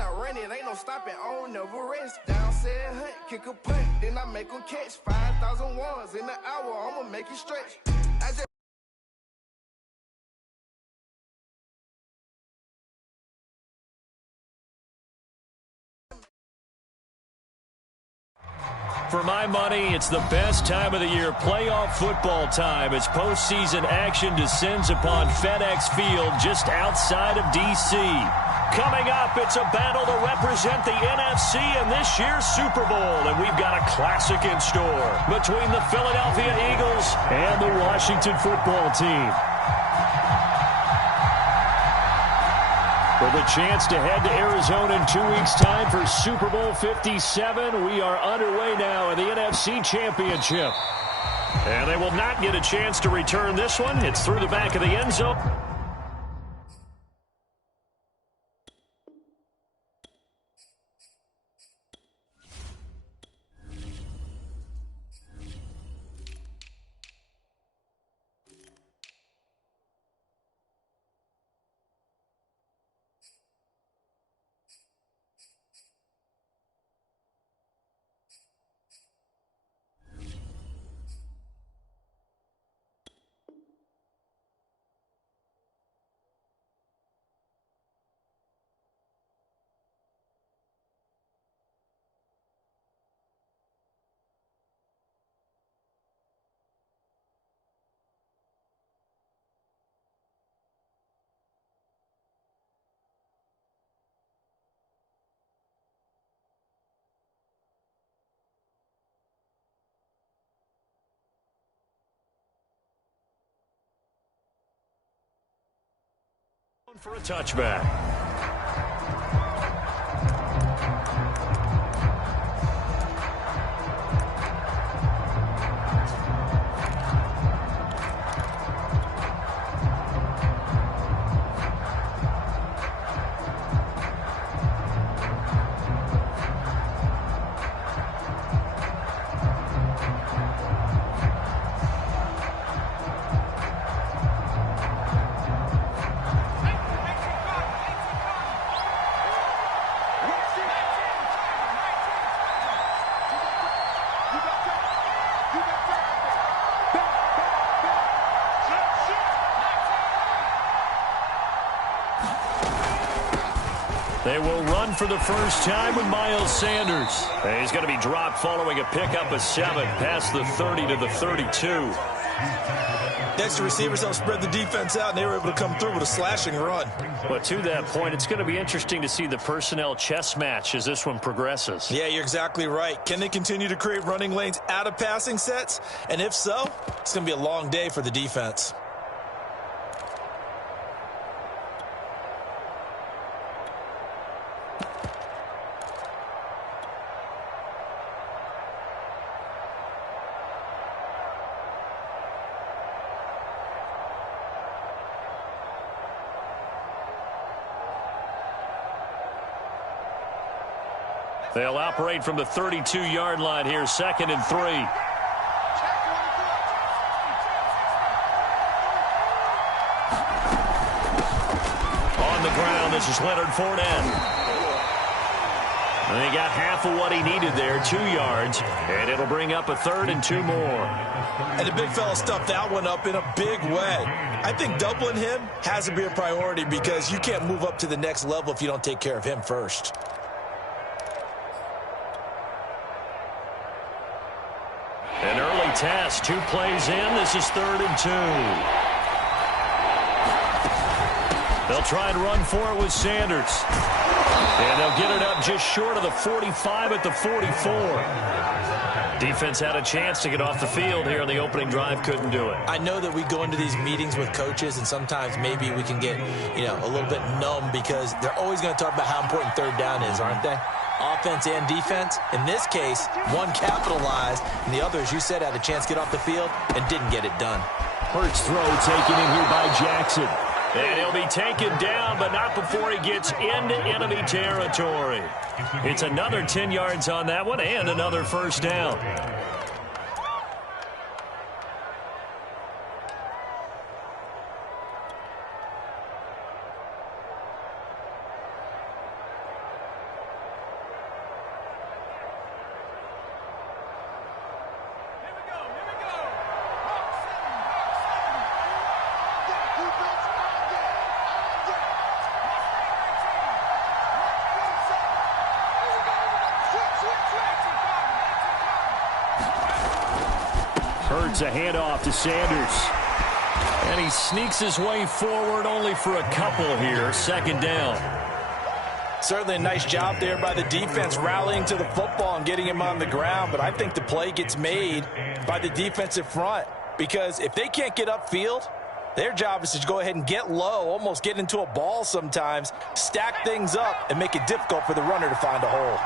When I run it, ain't no stopping on, never rest. Down said hunt, kick a punt, then I make them catch. 5,000 ones in an hour, I'ma make it stretch. I just For my money, it's the best time of the year, playoff football time, as postseason action descends upon FedEx Field just outside of D.C. Coming up, it's a battle to represent the NFC in this year's Super Bowl, and we've got a classic in store between the Philadelphia Eagles and the Washington football team. For the chance to head to Arizona in 2 weeks' time for Super Bowl 57, we are underway now in the NFC Championship. And they will not get a chance to return this one. It's through the back of the end zone. For a touchback. They will run for the first time with Miles Sanders. He's going to be dropped following a pickup of 7 past the 30 to the 32. Extra receivers helped spread the defense out, and they were able to come through with a slashing run. But to that point, it's going to be interesting to see the personnel chess match as this one progresses. Yeah, you're exactly right. Can they continue to create running lanes out of passing sets? And if so, it's going to be a long day for the defense. They'll operate from the 32-yard line here, 2nd and 3. On the ground, this is Leonard Fournette. And he got half of what he needed there, 2 yards, and it'll bring up a 3rd and 2 more. And the big fella stuffed that one up in a big way. I think doubling him has to be a priority because you can't move up to the next level if you don't take care of him first. An early test, 2 plays in. This is 3rd and 2. They'll try and run for it with Sanders. And they'll get it up just short of the 45 at the 44. Defense had a chance to get off the field here on the opening drive, couldn't do it. I know that we go into these meetings with coaches, and sometimes maybe we can get, a little bit numb because they're always going to talk about how important 3rd down is, aren't they? Offense and defense. In this case, one capitalized, and the other, as you said, had a chance to get off the field and didn't get it done. Hurts throw taken in here by Jackson. And he'll be taken down, but not before he gets into enemy territory. It's another 10 yards on that one and another first down. Hurts, a handoff to Sanders. And he sneaks his way forward only for a couple here. Second down. Certainly a nice job there by the defense rallying to the football and getting him on the ground. But I think the play gets made by the defensive front, because if they can't get upfield, their job is to go ahead and get low, almost get into a ball sometimes, stack things up, and make it difficult for the runner to find a hole.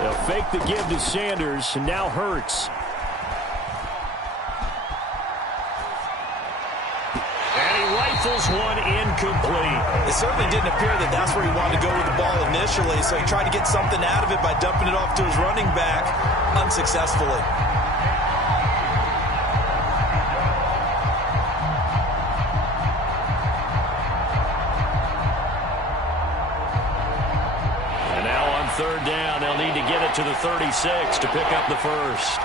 They'll fake the give to Sanders, and now Hurts. Rifles one incomplete. It certainly didn't appear that that's where he wanted to go with the ball initially, so he tried to get something out of it by dumping it off to his running back unsuccessfully. And now on third down, they'll need to get it to the 36 to pick up the first.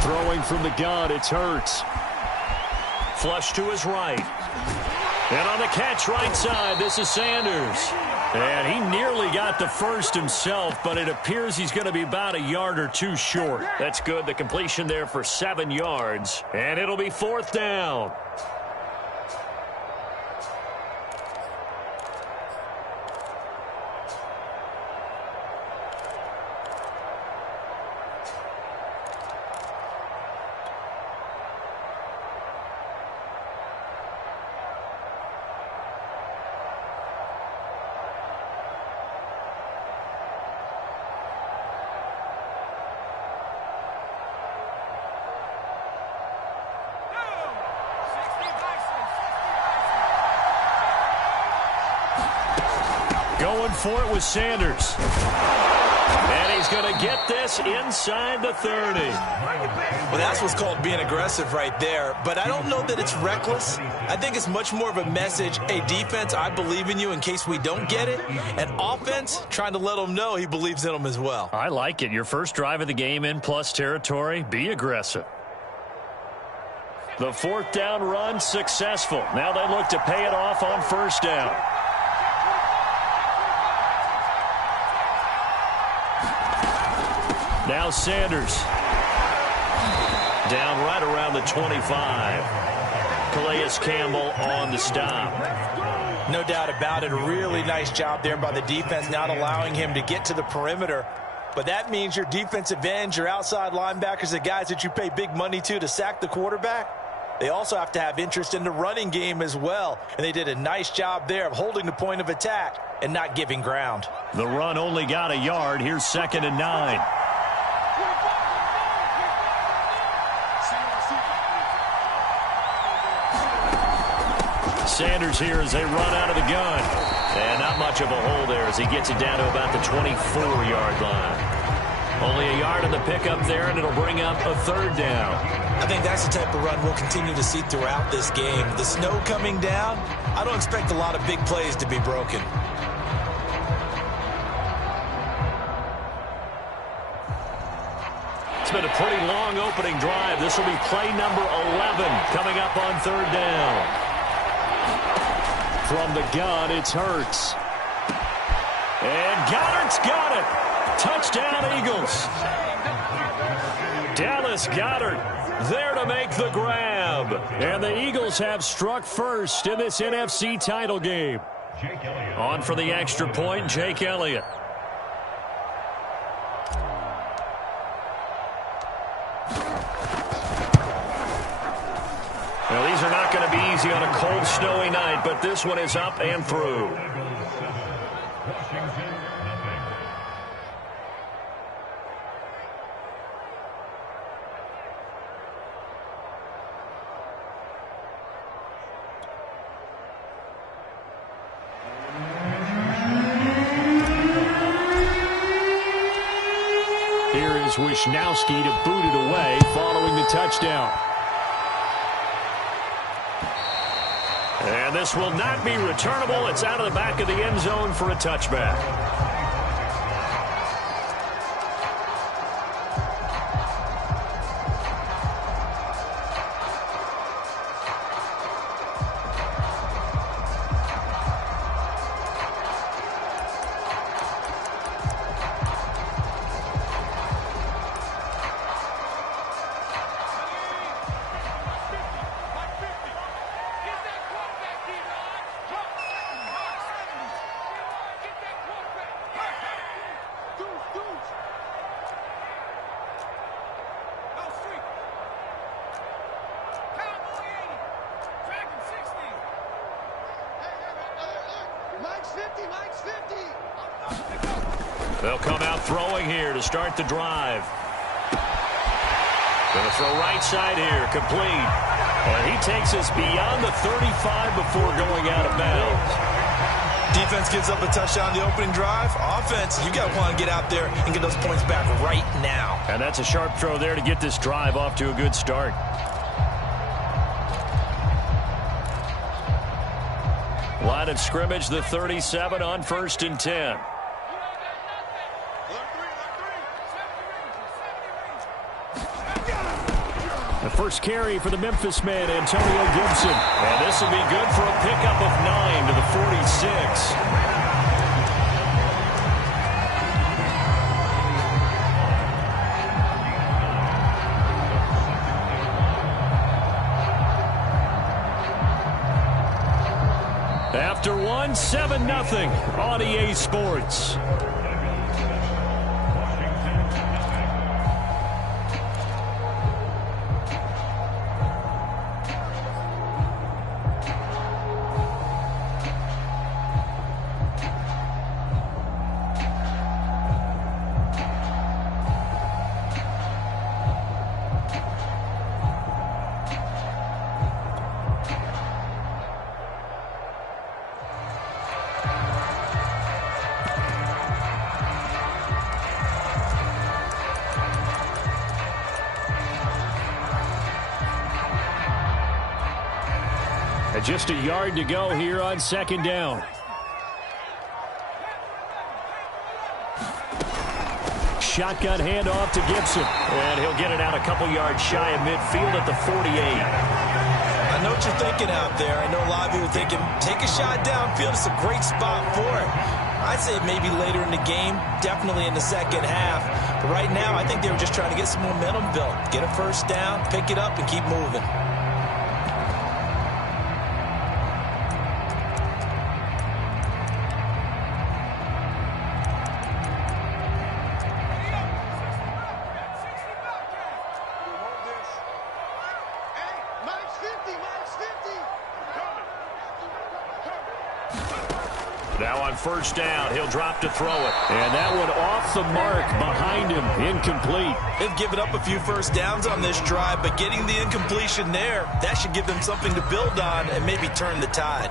Throwing from the gun, it's Hurts. Flush to his right. And on the catch right side, this is Sanders. And he nearly got the first himself, but it appears he's going to be about a yard or two short. That's good. The completion there for 7 yards. And it'll be fourth down. Going for it with Sanders. And he's going to get this inside the 30. Well, that's what's called being aggressive right there. But I don't know that it's reckless. I think it's much more of a message. Hey, defense, I believe in you in case we don't get it. And offense, trying to let them know he believes in them as well. I like it. Your first drive of the game in plus territory. Be aggressive. The fourth down run successful. Now they look to pay it off on first down. Now Sanders. Down right around the 25. Calais Campbell on the stop. No doubt about it. A really nice job there by the defense, not allowing him to get to the perimeter. But that means your defensive ends, your outside linebackers, the guys that you pay big money to sack the quarterback, they also have to have interest in the running game as well. And they did a nice job there of holding the point of attack and not giving ground. The run only got a yard. Here's 2nd and 9. Sanders here as they run out of the gun. And not much of a hole there as he gets it down to about the 24-yard line. Only a yard on the pickup there, and it'll bring up a third down. I think that's the type of run we'll continue to see throughout this game. The snow coming down, I don't expect a lot of big plays to be broken. It's been a pretty long opening drive. This will be play number 11 coming up on third down. From the gun, it's Hurts. And Goddard's got it. Touchdown, Eagles. Dallas Goedert there to make the grab. And the Eagles have struck first in this NFC title game. On for the extra point, Jake Elliott. Well, these are not going to be easy on a cold, snowy night, but this one is up and through. Here is Wisnowski to boot it away following the touchdown. And this will not be returnable. It's out of the back of the end zone for a touchback. They'll come out throwing here to start the drive. Going to throw right side here, complete. And he takes us beyond the 35 before going out of bounds. Defense gives up a touchdown the opening drive. Offense, you got to want to get out there and get those points back right now. And that's a sharp throw there to get this drive off to a good start. Line of scrimmage, the 37 on 1st and 10. The first carry for the Memphis man, Antonio Gibson. And this will be good for a pickup of 9 to the 46. After one, 7-0 on EA Sports. Just a yard to go here on 2nd down. Shotgun handoff to Gibson. And he'll get it out a couple yards shy of midfield at the 48. I know what you're thinking out there. I know a lot of you are thinking, take a shot downfield. It's a great spot for it. I'd say maybe later in the game, definitely in the second half. But right now, I think they were just trying to get some momentum built. Get a first down, pick it up, and keep moving. Now on 1st down, he'll drop to throw it. And that one off the mark behind him, incomplete. They've given up a few first downs on this drive, but getting the incompletion there, that should give them something to build on and maybe turn the tide.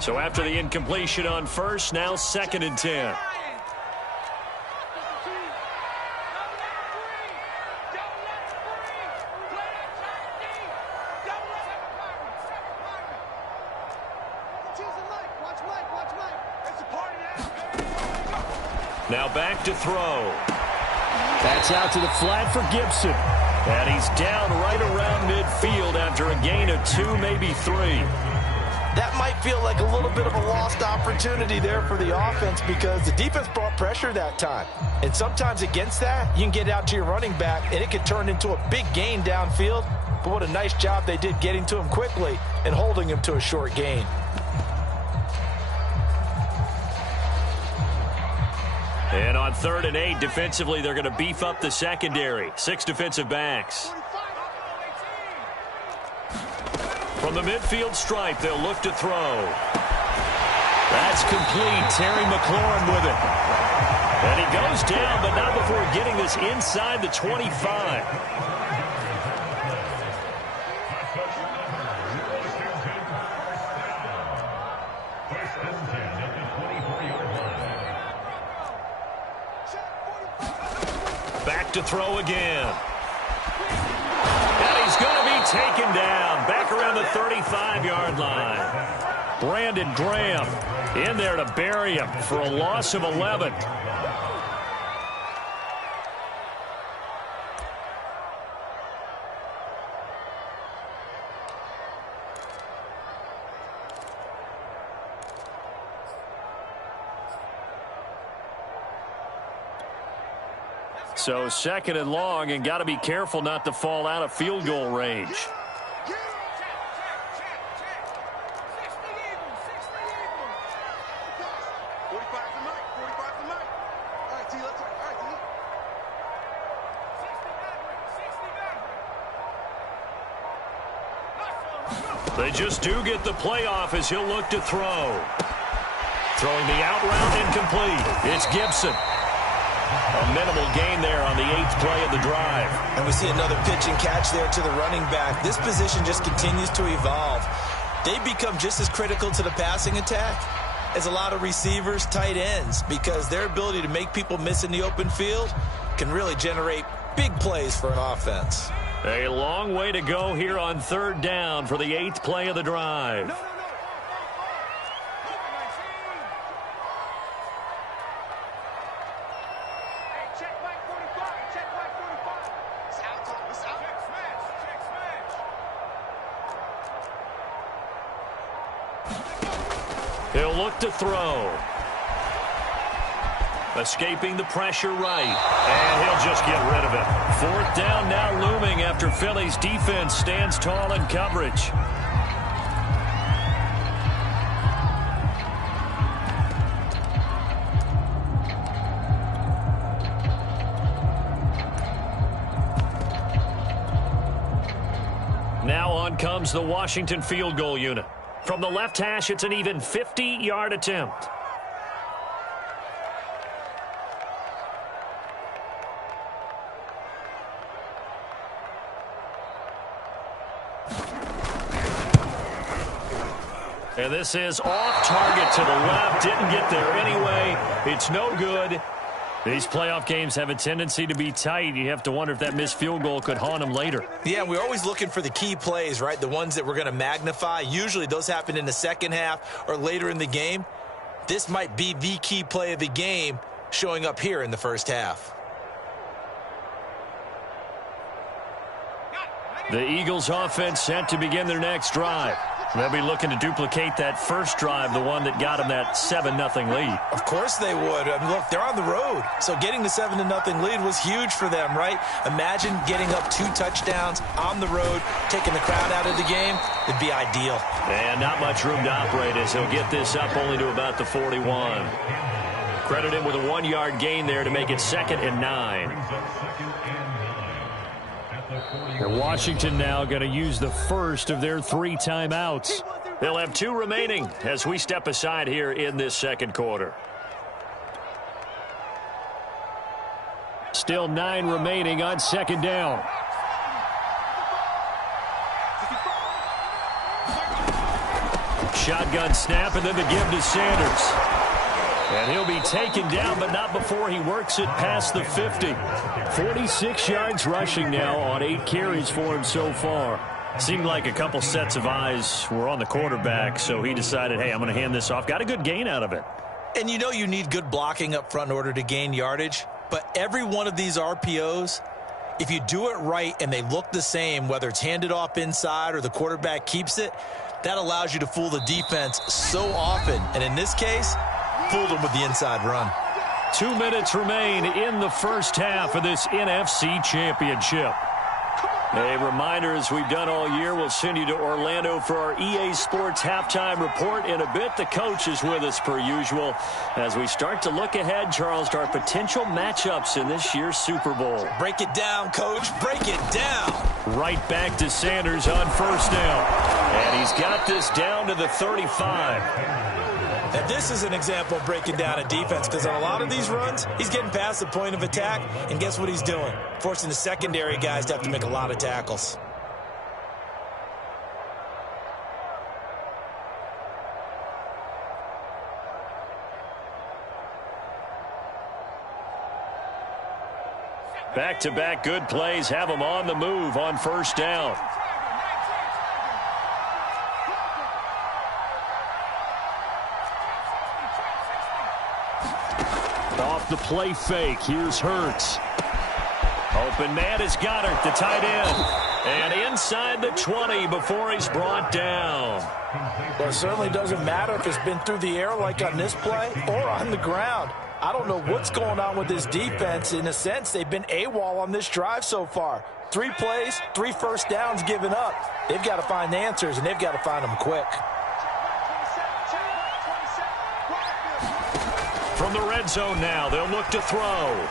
So after the incompletion on 1st, now 2nd and 10. Now back to throw. That's out to the flat for Gibson. And he's down right around midfield after a gain of 2, maybe 3. That might feel like a little bit of a lost opportunity there for the offense because the defense brought pressure that time. And sometimes against that, you can get out to your running back, and it could turn into a big gain downfield. But what a nice job they did getting to him quickly and holding him to a short gain. And on 3rd and 8, defensively, they're going to beef up the secondary. 6 defensive backs. From the midfield stripe, they'll look to throw. That's complete. Terry McLaurin with it. And he goes down, but not before getting this inside the 25. Back to throw again. And he's going to be taken down back around the 35-yard line. Brandon Graham in there to bury him for a loss of 11. So 2nd and long, and got to be careful not to fall out of field goal range. They just do get the playoff as he'll look to throw. Throwing the out route incomplete. It's Gibson. A minimal gain there on the 8th play of the drive. And we see another pitch and catch there to the running back. This position just continues to evolve. They become just as critical to the passing attack as a lot of receivers, tight ends, because their ability to make people miss in the open field can really generate big plays for an offense. A long way to go here on 3rd down for the 8th play of the drive. He'll look to throw. Escaping the pressure right. And he'll just get rid of it. 4th down now looming after Philly's defense stands tall in coverage. Now on comes the Washington field goal unit. From the left hash, it's an even 50-yard attempt. And this is off target to the left. Didn't get there anyway. It's no good. These playoff games have a tendency to be tight. You have to wonder if that missed field goal could haunt them later. Yeah, we're always looking for the key plays, right? The ones that we're going to magnify. Usually those happen in the second half or later in the game. This might be the key play of the game showing up here in the first half. The Eagles offense set to begin their next drive. They'll be looking to duplicate that first drive, the one that got them that 7-0 lead. Of course they would. I mean, look, they're on the road. So getting the 7-0 lead was huge for them, right? Imagine getting up 2 touchdowns on the road, taking the crowd out of the game. It'd be ideal. And not much room to operate as he'll get this up only to about the 41. Credit him with a 1-yard gain there to make it 2nd and 9. Washington now going to use the first of their 3 timeouts. They'll have 2 remaining as we step aside here in this second quarter. Still 9 remaining on 2nd down. Shotgun snap and then the give to Sanders. And he'll be taken down, but not before he works it past the 50. 46 yards rushing now on 8 carries for him so far. Seemed like a couple sets of eyes were on the quarterback, so he decided, hey, I'm going to hand this off. Got a good gain out of it. And you know you need good blocking up front in order to gain yardage, but every one of these RPOs, if you do it right and they look the same, whether it's handed off inside or the quarterback keeps it, that allows you to fool the defense so often. And in this case, fooled him with the inside run. 2 minutes remain in the first half of this NFC Championship. A reminder, as we've done all year, we'll send you to Orlando for our EA Sports halftime report in a bit. The coach is with us per usual as we start to look ahead, Charles, to our potential matchups in this year's Super Bowl. Break it down, Coach. Break it down. Right back to Sanders on 1st down. And he's got this down to the 35. And this is an example of breaking down a defense, because on a lot of these runs, he's getting past the point of attack, and guess what he's doing? Forcing the secondary guys to have to make a lot of tackles. Back-to-back good plays have him on the move on 1st down. Off the play fake, here's Hurts. Open man is Goddard, the tight end. And inside the 20 before he's brought down. Well, it certainly doesn't matter if it's been through the air like on this play or on the ground. I don't know what's going on with this defense. In a sense, they've been AWOL on this drive so far. 3 plays, 3 first downs given up. They've got to find answers, and they've got to find them quick. From the red zone now, they'll look to throw.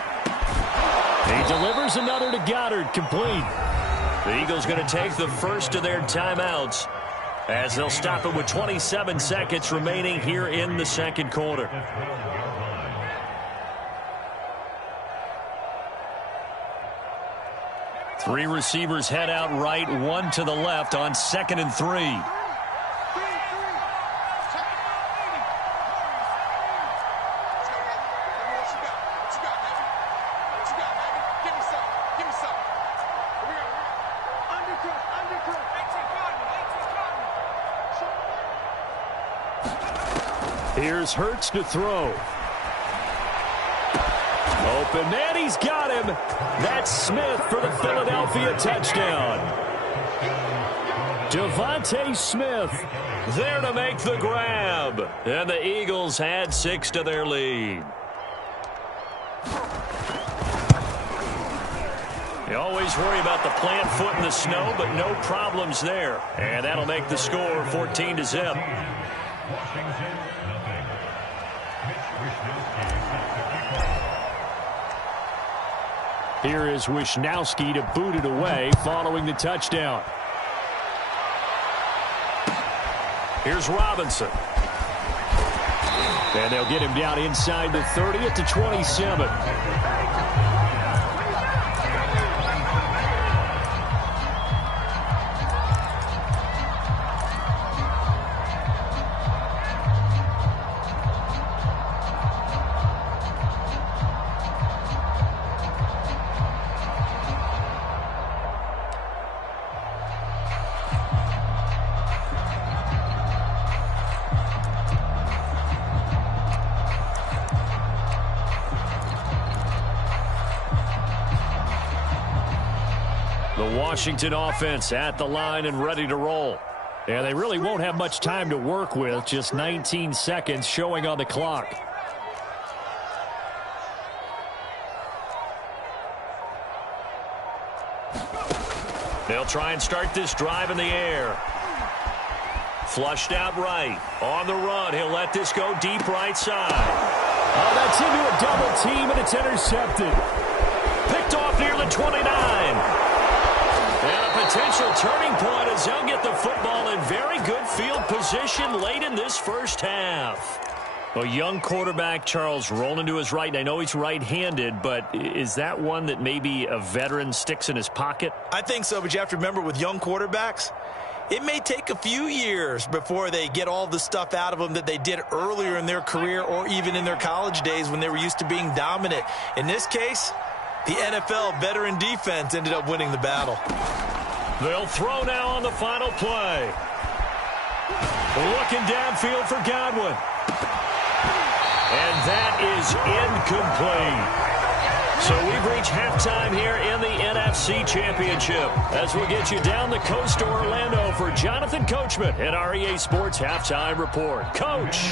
He delivers another to Goddard, complete. The Eagles going to take the first of their timeouts as they'll stop it with 27 seconds remaining here in the second quarter. Three receivers head out right, one to the left on 2nd and 3. Here's Hurts to throw. Open man, he's got him. That's Smith for the Philadelphia touchdown. Devontae Smith there to make the grab. And the Eagles add 6 to their lead. You always worry about the plant foot in the snow, but no problems there. And that'll make the score 14-0. Here is Wishnowski to boot it away following the touchdown. Here's Robinson. And they'll get him down inside the 30 at the 27. Washington offense at the line and ready to roll. And they really won't have much time to work with, just 19 seconds showing on the clock. They'll try and start this drive in the air. Flushed out right. On the run, he'll let this go deep right side. Oh, that's into a double team, and it's intercepted. Picked off near the 29. And a potential turning point as they'll get the football in very good field position late in this first half. A young quarterback, Charles, rolling to his right. And I know he's right-handed, but is that one that maybe a veteran sticks in his pocket? I think so, but you have to remember with young quarterbacks, it may take a few years before they get all the stuff out of them that they did earlier in their career or even in their college days when they were used to being dominant. In this case, the NFL veteran defense ended up winning the battle. They'll throw now on the final play. Looking downfield for Godwin. And that is incomplete. So we've reached halftime here in the NFC Championship as we get you down the coast to Orlando for Jonathan Coachman at our EA Sports Halftime Report. Coach.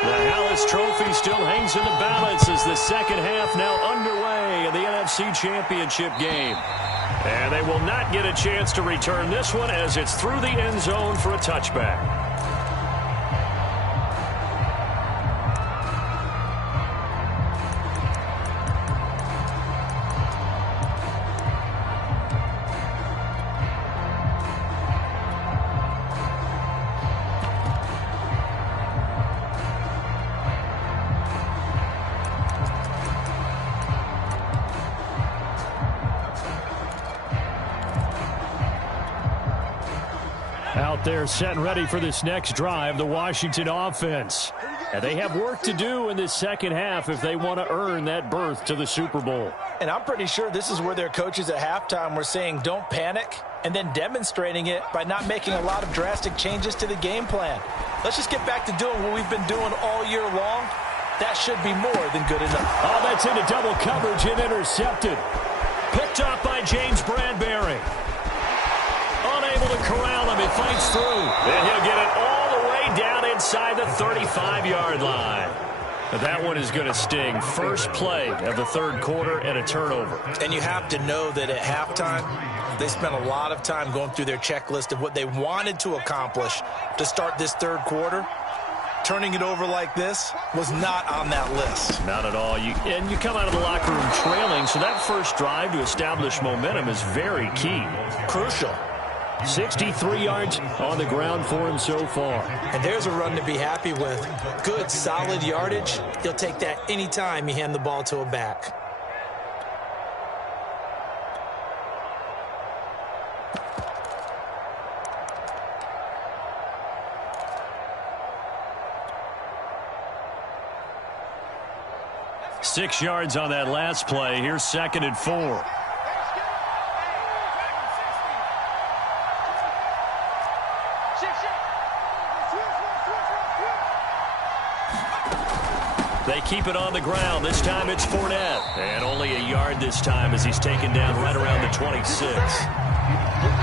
The Hallis Trophy still hangs in the balance as the second half now underway in the NFC Championship game. And they will not get a chance to return this one as it's through the end zone for a touchback. Out there set and ready for this next drive, the Washington offense. And they have work to do in this second half if they want to earn that berth to the Super Bowl. And I'm pretty sure this is where their coaches at halftime were saying don't panic and then demonstrating it by not making a lot of drastic changes to the game plan. Let's just get back to doing what we've been doing all year long. That should be more than good enough. Oh, that's into double coverage and intercepted. Picked up by James Bradbury. Unable to corral him. He fights through. And he'll get it all the way down inside the 35-yard line. That one is going to sting. First play of the third quarter and a turnover. And you have to know that at halftime, they spent a lot of time going through their checklist of what they wanted to accomplish to start this third quarter. turning it over like this was not on that list. Not at all. You come out of the locker room trailing, so that first drive to establish momentum is very key. Crucial. 63 yards on the ground for him so far. And there's a run to be happy with. Good, solid yardage. He'll take that anytime you hand the ball to a back. Six yards on that last play. Here's 2nd and 4. They keep it on the ground. This time it's Fournette. And only a yard this time as he's taken down right around the 26.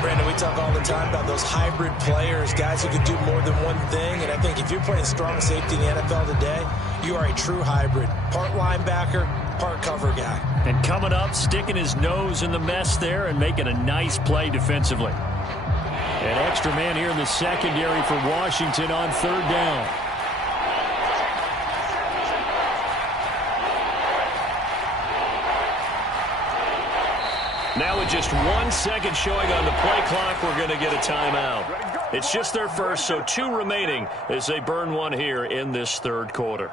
Brandon, we talk all the time about those hybrid players, guys who can do more than one thing. And I think if you're playing strong safety in the NFL today, you are a true hybrid. Part linebacker, part cover guy. And coming up, sticking his nose in the mess there and making a nice play defensively. An extra man here in the secondary for Washington on 3rd down. Now with just 1 second showing on the play clock, we're going to get a timeout. It's just their first, so 2 remaining as they burn one here in this 3rd quarter.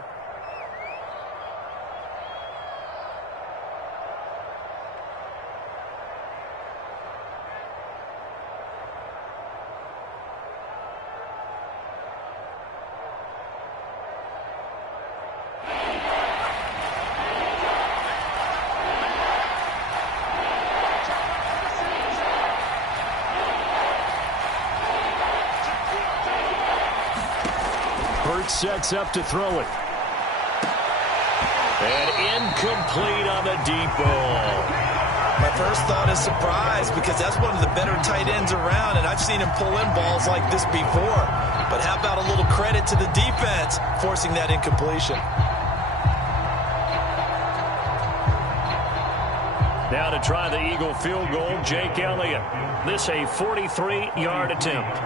Sets up to throw it. And incomplete on the deep ball. My first thought is surprise because that's one of the better tight ends around, and I've seen him pull in balls like this before. But how about a little credit to the defense forcing that incompletion? Now to try the Eagle field goal, Jake Elliott. This a 43-yard attempt.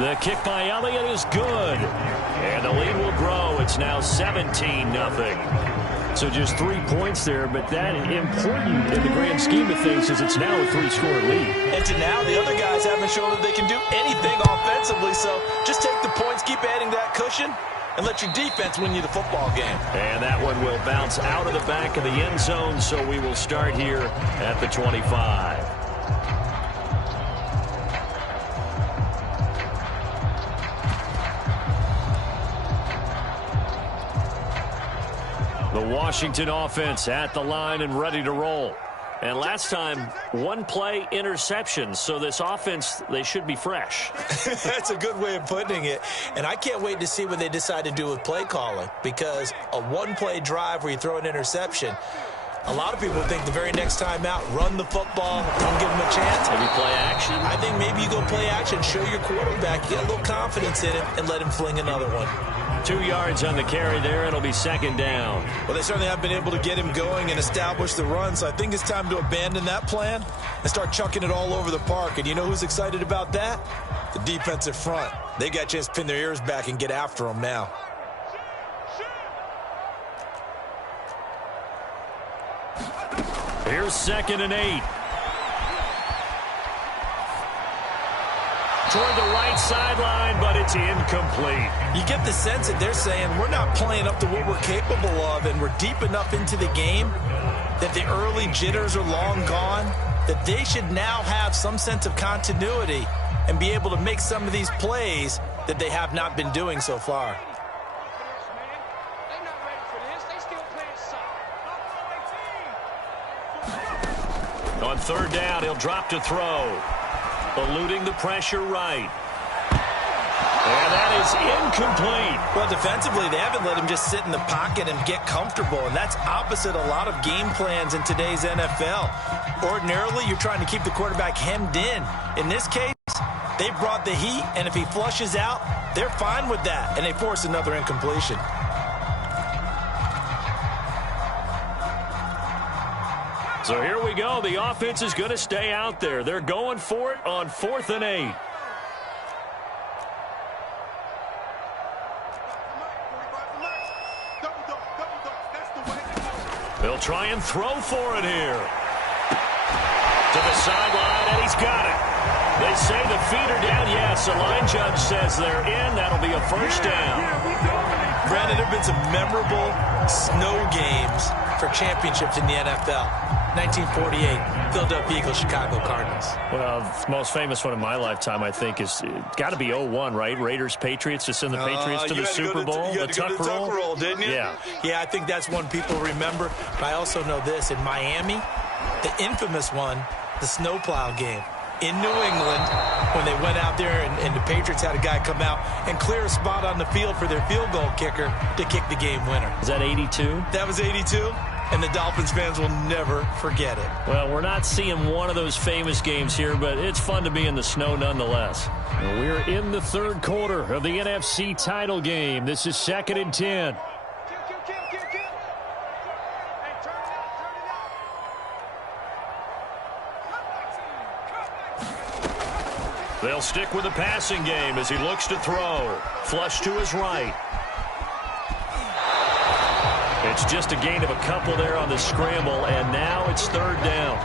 The kick by Elliott is good. And the lead will grow. It's now 17-0. So just 3 points there, but that important in the grand scheme of things as it's now a 3-score lead. And to now, the other guys haven't shown that they can do anything offensively. So just take the points, keep adding that cushion, and let your defense win you the football game. And that one will bounce out of the back of the end zone, so we will start here at the 25. The Washington offense at the line and ready to roll. And last time, 1 play interception. So this offense, they should be fresh. That's a good way of putting it. And I can't wait to see what they decide to do with play calling. Because a 1-play drive where you throw an interception, a lot of people think the very next time out, run the football, don't give him a chance. Maybe play action? I think maybe you go play action, show your quarterback, get a little confidence in him, and let him fling another one. 2 yards on the carry there. It'll be 2nd down. Well, they certainly have been able to get him going and establish the run, so I think it's time to abandon that plan and start chucking it all over the park. And you know who's excited about that? The defensive front. They got a chance to pin their ears back and get after him now. Here's 2nd and 8. Toward the right sideline, but it's incomplete. You get the sense that they're saying we're not playing up to what we're capable of, and we're deep enough into the game that the early jitters are long gone, that they should now have some sense of continuity and be able to make some of these plays that they have not been doing so far. On 3rd down, he'll drop to throw. Eluding the pressure right. And that is incomplete. Well, defensively, they haven't let him just sit in the pocket and get comfortable, and that's opposite a lot of game plans in today's NFL. Ordinarily, you're trying to keep the quarterback hemmed in. In this case, they brought the heat, and if he flushes out, they're fine with that, and they force another incompletion. So here we go. The offense is going to stay out there. They're going for it on 4th and 8. They'll try and throw for it here. To the sideline, and he's got it. They say the feet are down. Yes, the line judge says they're in. That'll be a first down. Brandon, there have been some memorable snow games for championships in the NFL. 1948, Philadelphia Eagles, Chicago Cardinals. Well, the most famous one in my lifetime, I think, is got to be 0-1, right? Raiders, Patriots, to send the Patriots to the Super Bowl. You had to go to the tuck roll, didn't you? Yeah. Yeah, I think that's one people remember. But I also know this. In Miami, the infamous one, the snowplow game. In New England, when they went out there and the Patriots had a guy come out and clear a spot on the field for their field goal kicker to kick the game winner. Is that 82? That was 82. And the Dolphins fans will never forget it. Well, we're not seeing one of those famous games here, but it's fun to be in the snow nonetheless. We're in the third quarter of the NFC title game. This is 2nd and 10. They'll stick with the passing game as he looks to throw. Flush to his right. It's just a gain of a couple there on the scramble, and now it's 3rd down.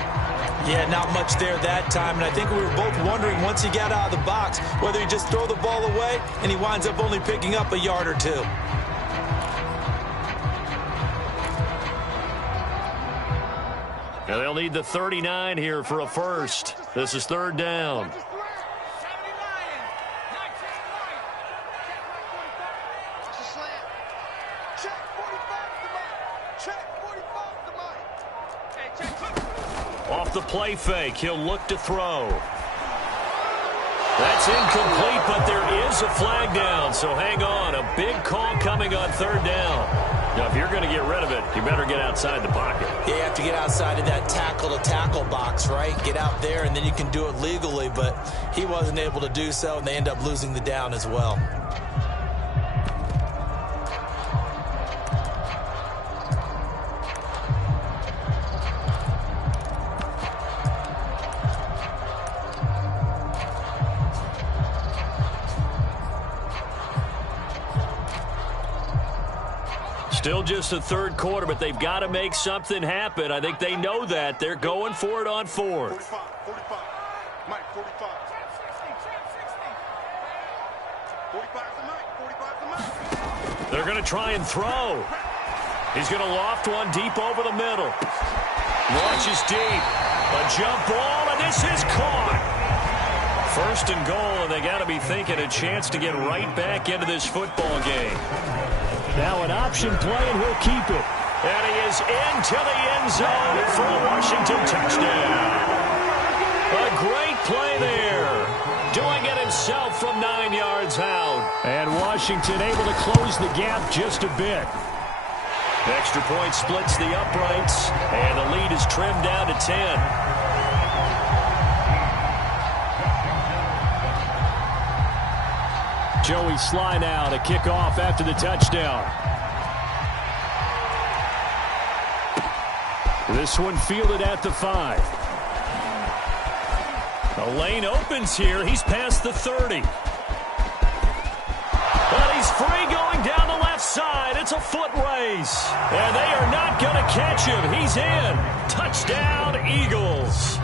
Yeah, not much there that time, and I think we were both wondering once he got out of the box whether he just throw the ball away and he winds up only picking up a yard or two. Now they'll need the 39 here for a first. This is 3rd down. Off the play fake, he'll look to throw. That's incomplete, but there is a flag down, so hang on. A big call coming on 3rd down. Now, if you're going to get rid of it, you better get outside the pocket. Yeah, you have to get outside of that tackle-to-tackle box, right? Get out there, and then you can do it legally, but he wasn't able to do so, and they end up losing the down as well. Still just the third quarter, but they've got to make something happen. I think they know that. They're going for it on 4th. 45. Mike, 45. 45's the Mike. They're going to try and throw. He's going to loft one deep over the middle. Launches deep. A jump ball, and this is caught. 1st and goal, and they got to be thinking a chance to get right back into this football game. Now an option play, and he'll keep it. And he is into the end zone for a Washington touchdown. A great play there. Doing it himself from 9 yards out. And Washington able to close the gap just a bit. Extra point splits the uprights, and the lead is trimmed down to 10. Joey Sly now to kick off after the touchdown. This one fielded at the 5. The lane opens here. He's past the 30. But he's free going down the left side. It's a foot race. And they are not going to catch him. He's in. Touchdown, Eagles.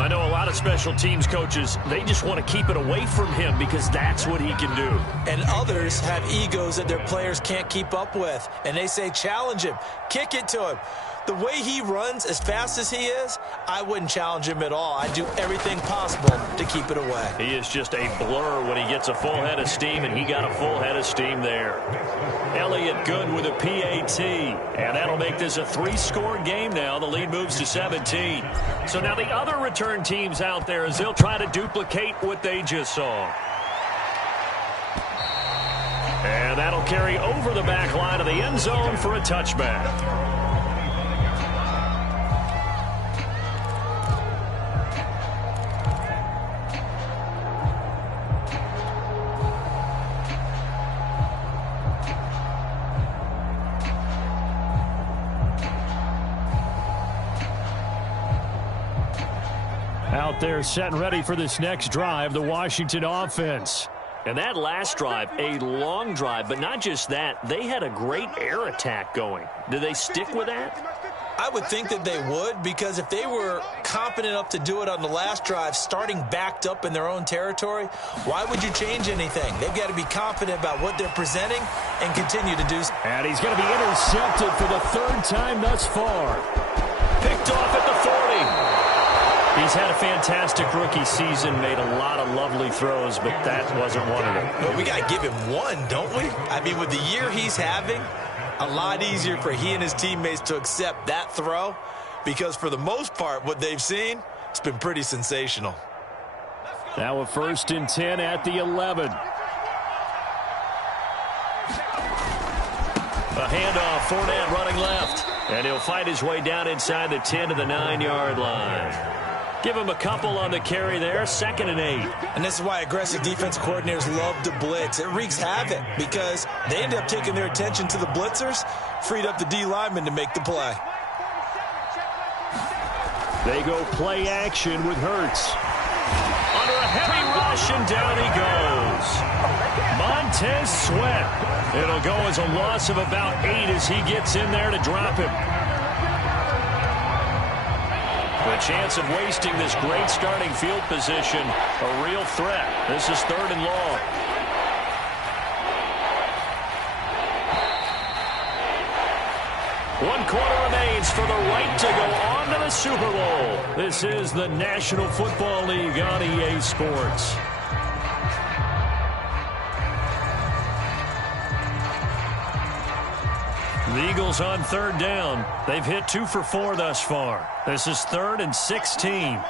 I know a lot of special teams coaches, they just want to keep it away from him because that's what he can do. And others have egos that their players can't keep up with. And they say, challenge him, kick it to him. The way he runs as fast as he is, I wouldn't challenge him at all. I'd do everything possible to keep it away. He is just a blur when he gets a full head of steam, and he got a full head of steam there. Elliott good with a PAT, and that'll make this a 3-score game now. The lead moves to 17. So now the other return teams out there as they'll try to duplicate what they just saw. And that'll carry over the back line of the end zone for a touchback. Out there set and ready for this next drive, the Washington offense. And that last drive, a long drive, but not just that. They had a great air attack going. Do they stick with that? I would think that they would, because if they were confident enough to do it on the last drive, starting backed up in their own territory, why would you change anything? They've got to be confident about what they're presenting and continue to do so. And he's going to be intercepted for the third time thus far. Picked off at the 40. He's had a fantastic rookie season, made a lot of lovely throws, but that wasn't one of them. But we got to give him one, don't we? I mean, with the year he's having, a lot easier for he and his teammates to accept that throw, because for the most part, what they've seen, it's been pretty sensational. Now a 1st and 10 at the 11. A handoff, Fournette running left. And he'll fight his way down inside the 10 to the 9-yard line. Give him a couple on the carry there, 2nd and 8. And this is why aggressive defense coordinators love to blitz. It wreaks havoc because they end up taking their attention to the blitzers, freed up the D lineman to make the play. They go play action with Hurts. Under a heavy rush, and down he goes. Montez Sweat. It'll go as a loss of about 8 as he gets in there to drop him. The chance of wasting this great starting field position, a real threat. This is 3rd and long. One quarter remains for the right to go on to the Super Bowl. This is the National Football League on EA Sports. The Eagles on 3rd down. They've hit 2 for 4 thus far. This is 3rd and 16.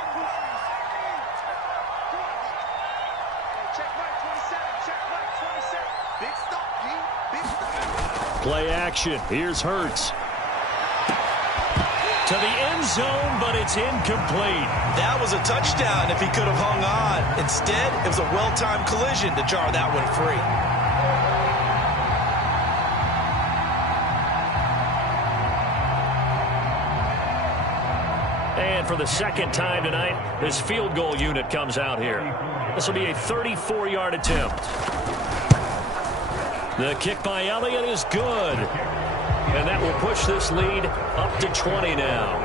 Play action. Here's Hurts. To the end zone, but it's incomplete. That was a touchdown if he could have hung on. Instead, it was a well-timed collision to jar that one free. And for the 2nd time tonight, this field goal unit comes out here. This will be a 34-yard attempt. The kick by Elliott is good. And that will push this lead up to 20 now.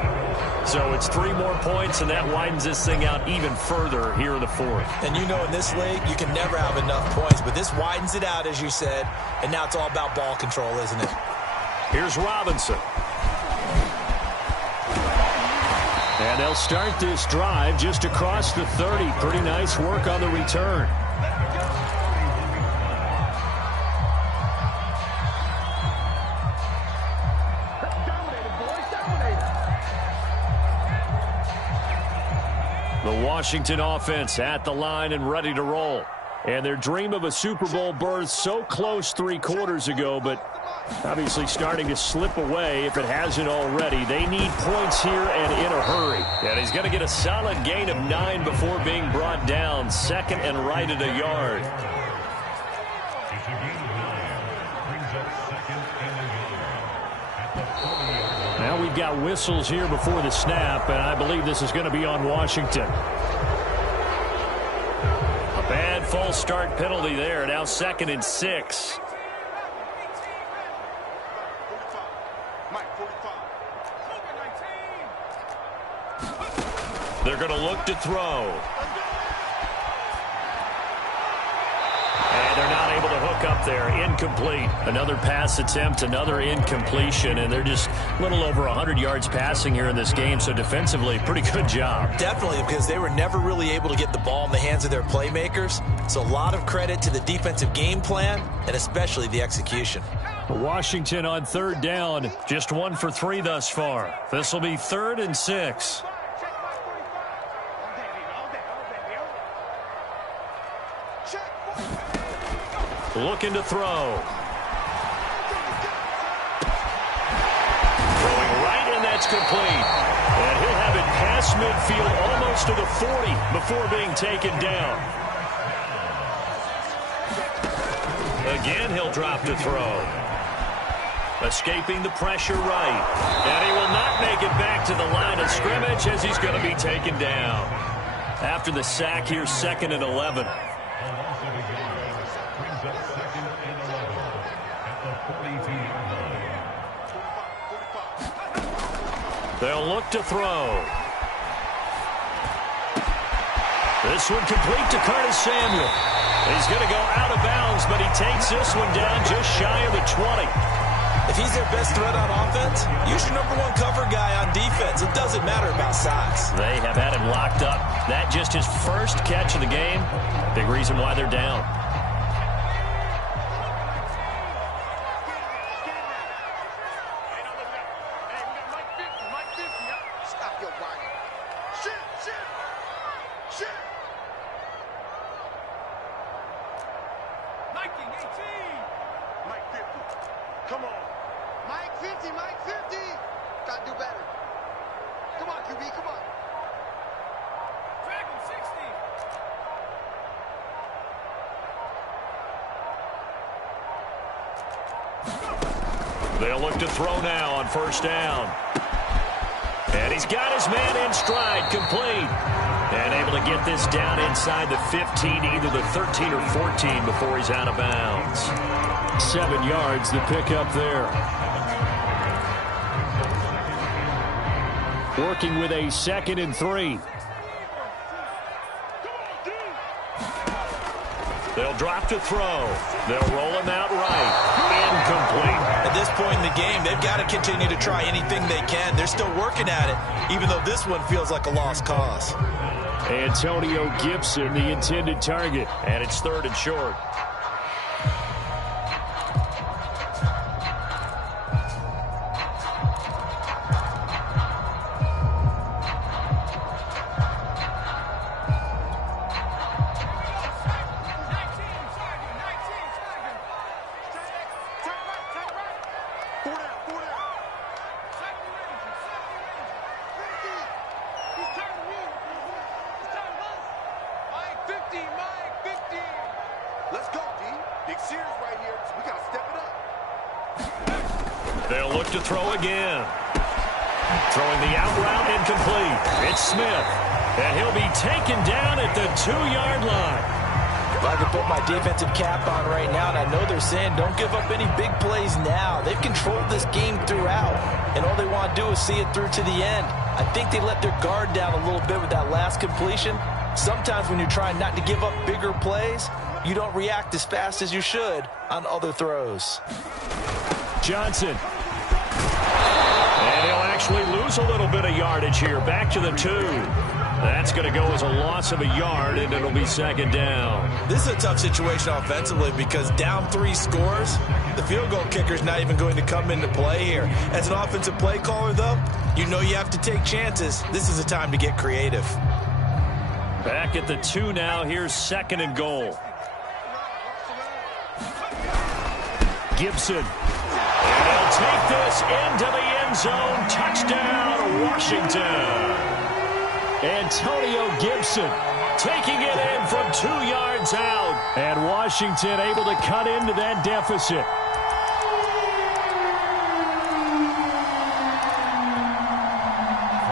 So it's 3 more points, and that widens this thing out even further here in the 4th. And you know in this league, you can never have enough points. But this widens it out, as you said. And now it's all about ball control, isn't it? Here's Robinson. And they'll start this drive just across the 30. Pretty nice work on the return. The Washington offense at the line and ready to roll. And their dream of a Super Bowl berth so close 3 quarters ago, but obviously starting to slip away if it hasn't already. They need points here and in a hurry. And he's going to get a solid gain of 9 before being brought down. 2nd and right at a yard. Now we've got whistles here before the snap, and I believe this is going to be on Washington. A bad false start penalty there. Now 2nd and 6. They're going to look to throw. And they're not able to hook up there. Incomplete. Another pass attempt, another incompletion, and they're just a little over 100 yards passing here in this game, so defensively, pretty good job. Definitely, because they were never really able to get the ball in the hands of their playmakers. So a lot of credit to the defensive game plan, and especially the execution. Washington on 3rd down, just 1 for 3 thus far. This will be 3rd and 6. Looking to throw. Throwing right, and that's complete. And he'll have it past midfield almost to the 40 before being taken down. Again, he'll drop to throw. Escaping the pressure right. And he will not make it back to the line of scrimmage as he's going to be taken down. After the sack, here's 2nd and 11. They'll look to throw. This one complete to Curtis Samuel. He's going to go out of bounds, but he takes this one down just shy of the 20. If he's their best threat on offense, use your number 1 cover guy on defense. It doesn't matter about size. They have had him locked up. That just his first catch of the game. Big reason why they're down. They'll look to throw now on 1st down. And he's got his man in stride, complete. And able to get this down inside the 15, either the 13 or 14 before he's out of bounds. 7 yards, the pickup there. Working with a 2nd and 3. They'll drop to throw. They'll roll him out right. Incomplete. At this point in the game, they've got to continue to try anything they can. They're still working at it, even though this one feels like a lost cause. Antonio Gibson, the intended target. And it's 3rd and short. They'll look to throw again. Throwing the out route, incomplete. It's Smith. And he'll be taken down at the 2-yard line. If I could put my defensive cap on right now, and I know they're saying don't give up any big plays now. They've controlled this game throughout, and all they want to do is see it through to the end. I think they let their guard down a little bit with that last completion. Sometimes when you're trying not to give up bigger plays, you don't react as fast as you should on other throws. Johnson. And he'll actually lose a little bit of yardage here. Back to the 2. That's going to go as a loss of a yard, and it'll be 2nd down. This is a tough situation offensively because down 3 scores, the field goal kicker's not even going to come into play here. As an offensive play caller, though, you know you have to take chances. This is a time to get creative. Back at the 2 now. Here's 2nd and goal. Gibson. And he'll take this into the end zone. Touchdown, Washington. Antonio Gibson taking it in from 2 yards out. And Washington able to cut into that deficit.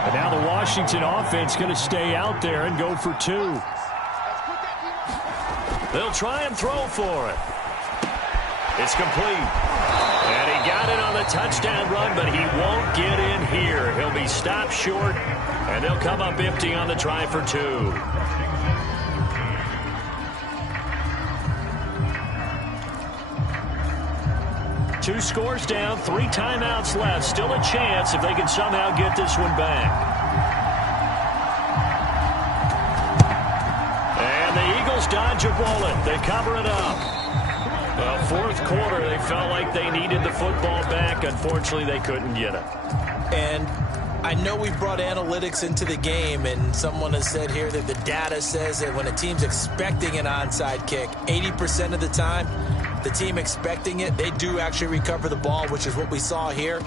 And now the Washington offense going to stay out there and go for 2. They'll try and throw for it. It's complete. And he got it on the touchdown run, but he won't get in here. He'll be stopped short, and they'll come up empty on the try for 2. Two scores down, 3 timeouts left. Still a chance if they can somehow get this one back. And the Eagles dodge a bullet. They cover it up. Well, 4th quarter, they felt like they needed the football back. Unfortunately, they couldn't get it. And I know we've brought analytics into the game, and someone has said here that the data says that when a team's expecting an onside kick, 80% of the time, the team expecting it, they do actually recover the ball, which is what we saw here.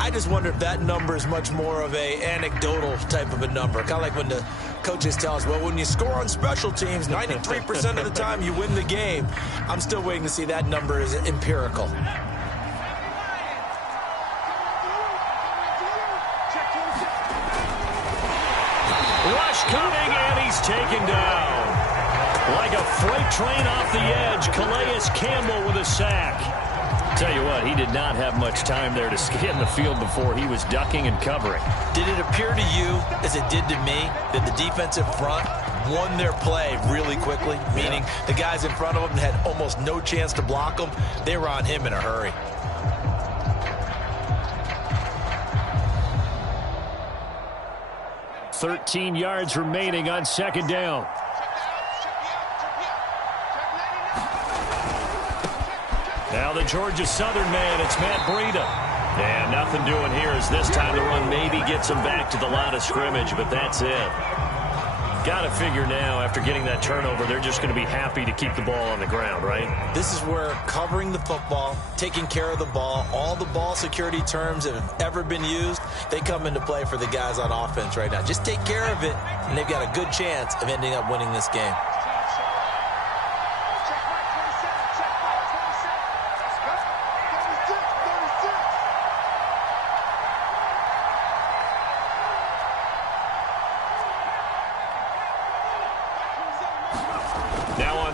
I just wonder if that number is much more of a anecdotal type of a number. Kind of like when the coaches tell us, well, when you score on special teams, 93% of the time you win the game. I'm still waiting to see that number is empirical. Rush coming, and he's taken down. Like a freight train off the edge, Calais Campbell with a sack. Tell you what, he did not have much time there to scan the field before he was ducking and covering. Did it appear to you, as it did to me, that the defensive front won their play really quickly? Meaning the guys in front of them had almost no chance to block him. They were on him in a hurry. "13 yards remaining on second down. Now the Georgia Southern man, it's Matt Breida. And nothing doing here as this time the run maybe gets him back to the line of scrimmage, but that's it. Got to figure now, after getting that turnover, they're just going to be happy to keep the ball on the ground, right? This is where covering the football, taking care of the ball, all the ball security terms that have ever been used, they come into play for the guys on offense right now. Just take care of it, and they've got a good chance of ending up winning this game.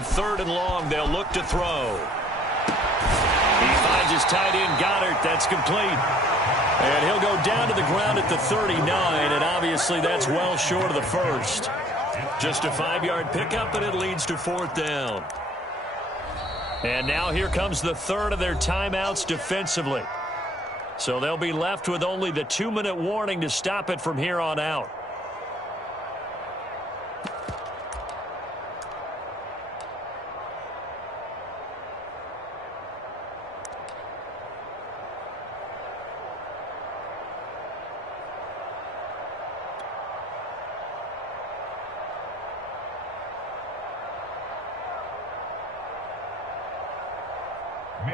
Third and long, they'll look to throw. He finds his tight end, Goddard. That's complete. And he'll go down to the ground at the 39, and obviously that's well short of the first. Just a 5-yard pickup, and it leads to fourth down. And now here comes the third of their timeouts defensively. So they'll be left with only the 2-minute warning to stop it from here on out.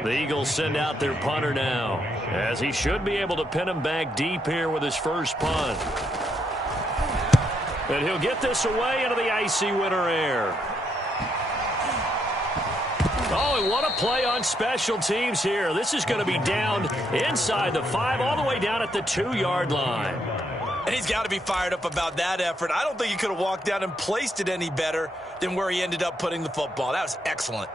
The Eagles send out their punter now, as he should be able to pin him back deep here with his first punt. And he'll get this away into the icy winter air. Oh, and what a play on special teams here. This is going to be down inside the 5, all the way down at the 2-yard line. And he's got to be fired up about that effort. I don't think he could have walked down and placed it any better than where he ended up putting the football. That was excellent.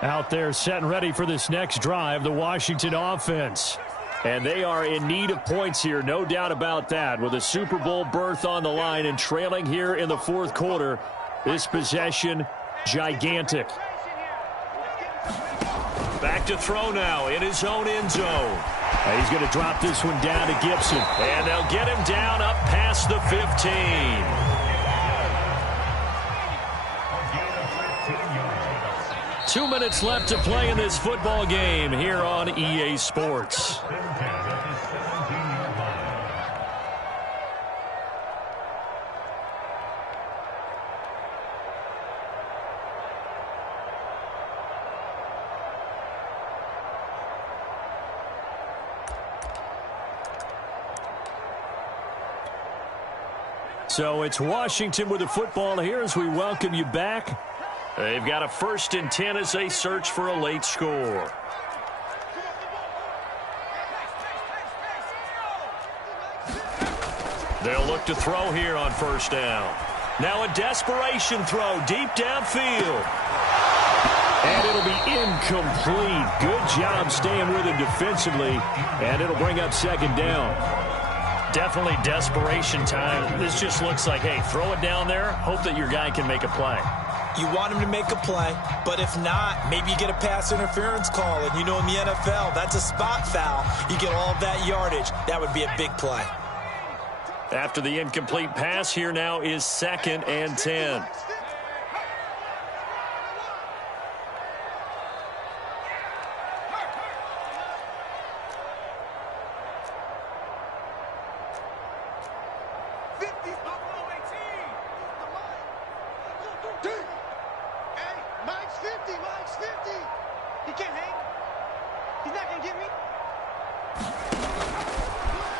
Out there set and ready for this next drive, the Washington offense. And they are in need of points here, no doubt about that. With a Super Bowl berth on the line and trailing here in the fourth quarter, this possession, gigantic. Back to throw now in his own end zone. He's going to drop this one down to Gibson. And they'll get him down up past the 15. 2 minutes left to play in this football game here on EA Sports. So it's Washington with the football here as we welcome you back. They've got a 1st and 10 as they search for a late score. They'll look to throw here on 1st down. Now a desperation throw deep downfield. And it'll be incomplete. Good job staying with him defensively. And it'll bring up 2nd down. Definitely desperation time. This just looks like, hey, throw it down there. Hope that your guy can make a play. You want him to make a play, but if not, maybe you get a pass interference call. And you know in the NFL, that's a spot foul. You get all of that yardage. That would be a big play. After the incomplete pass, here now is 2nd and 10.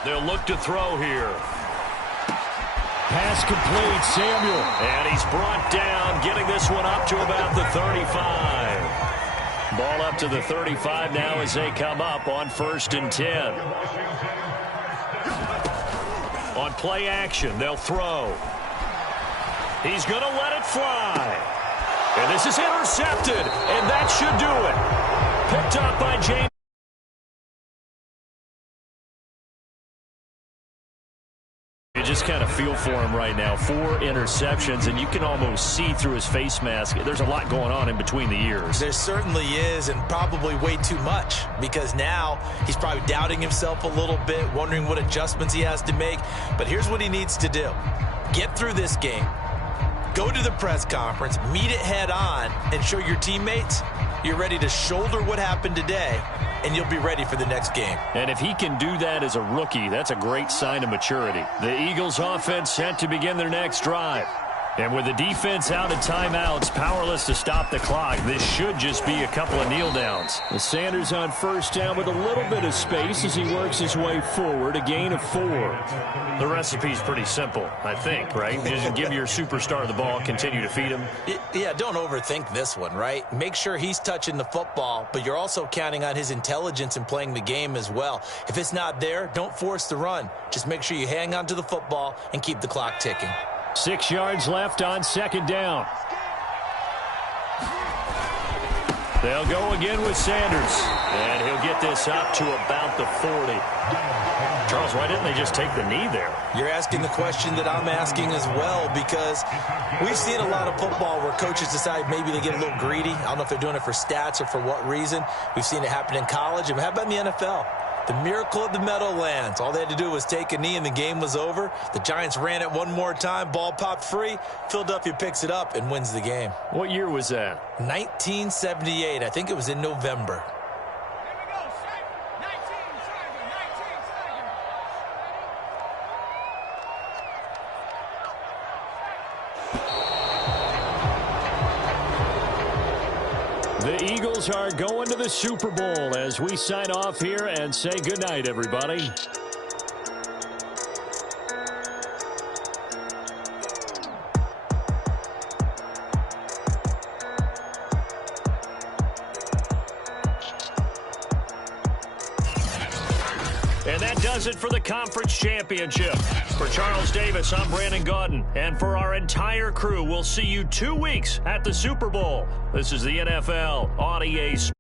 They'll look to throw here. Pass complete, Samuel. And he's brought down, getting this one up to about the 35. Ball up to the 35 now as they come up on 1st and 10. On play action, they'll throw. He's going to let it fly. And this is intercepted, and that should do it. Picked up by James. You just kind of feel for him right now. 4 interceptions, and you can almost see through his face mask. There's a lot going on in between the ears. There certainly is, and probably way too much, because now he's probably doubting himself a little bit, wondering what adjustments he has to make. But here's what he needs to do. Get through this game. Go to the press conference, meet it head on, and show your teammates you're ready to shoulder what happened today, and you'll be ready for the next game. And if he can do that as a rookie, that's a great sign of maturity. The Eagles offense set to begin their next drive. And with the defense out of timeouts, powerless to stop the clock, this should just be a couple of kneel downs. The Sanders on 1st down with a little bit of space as he works his way forward, a gain of 4. The recipe's pretty simple, I think, right? Just give your superstar the ball, continue to feed him. Yeah, don't overthink this one, right? Make sure he's touching the football, but you're also counting on his intelligence in playing the game as well. If it's not there, don't force the run. Just make sure you hang on to the football and keep the clock ticking. 6 yards left on 2nd down. They'll go again with Sanders. And he'll get this up to about the 40. Charles, why didn't they just take the knee there? You're asking the question that I'm asking as well, because we've seen a lot of football where coaches decide maybe they get a little greedy. I don't know if they're doing it for stats or for what reason. We've seen it happen in college. And how about in the NFL? The miracle of the Meadowlands. All they had to do was take a knee and the game was over. The Giants ran it one more time. Ball popped free. Philadelphia picks it up and wins the game. What year was that? 1978. I think it was in November. The Eagles are going to the Super Bowl as we sign off here and say goodnight, everybody. And that does it for the conference championship. For Charles Davis, I'm Brandon Gaudin. And for our entire crew, we'll see you 2 weeks at the Super Bowl. This is the NFL on EA Sports.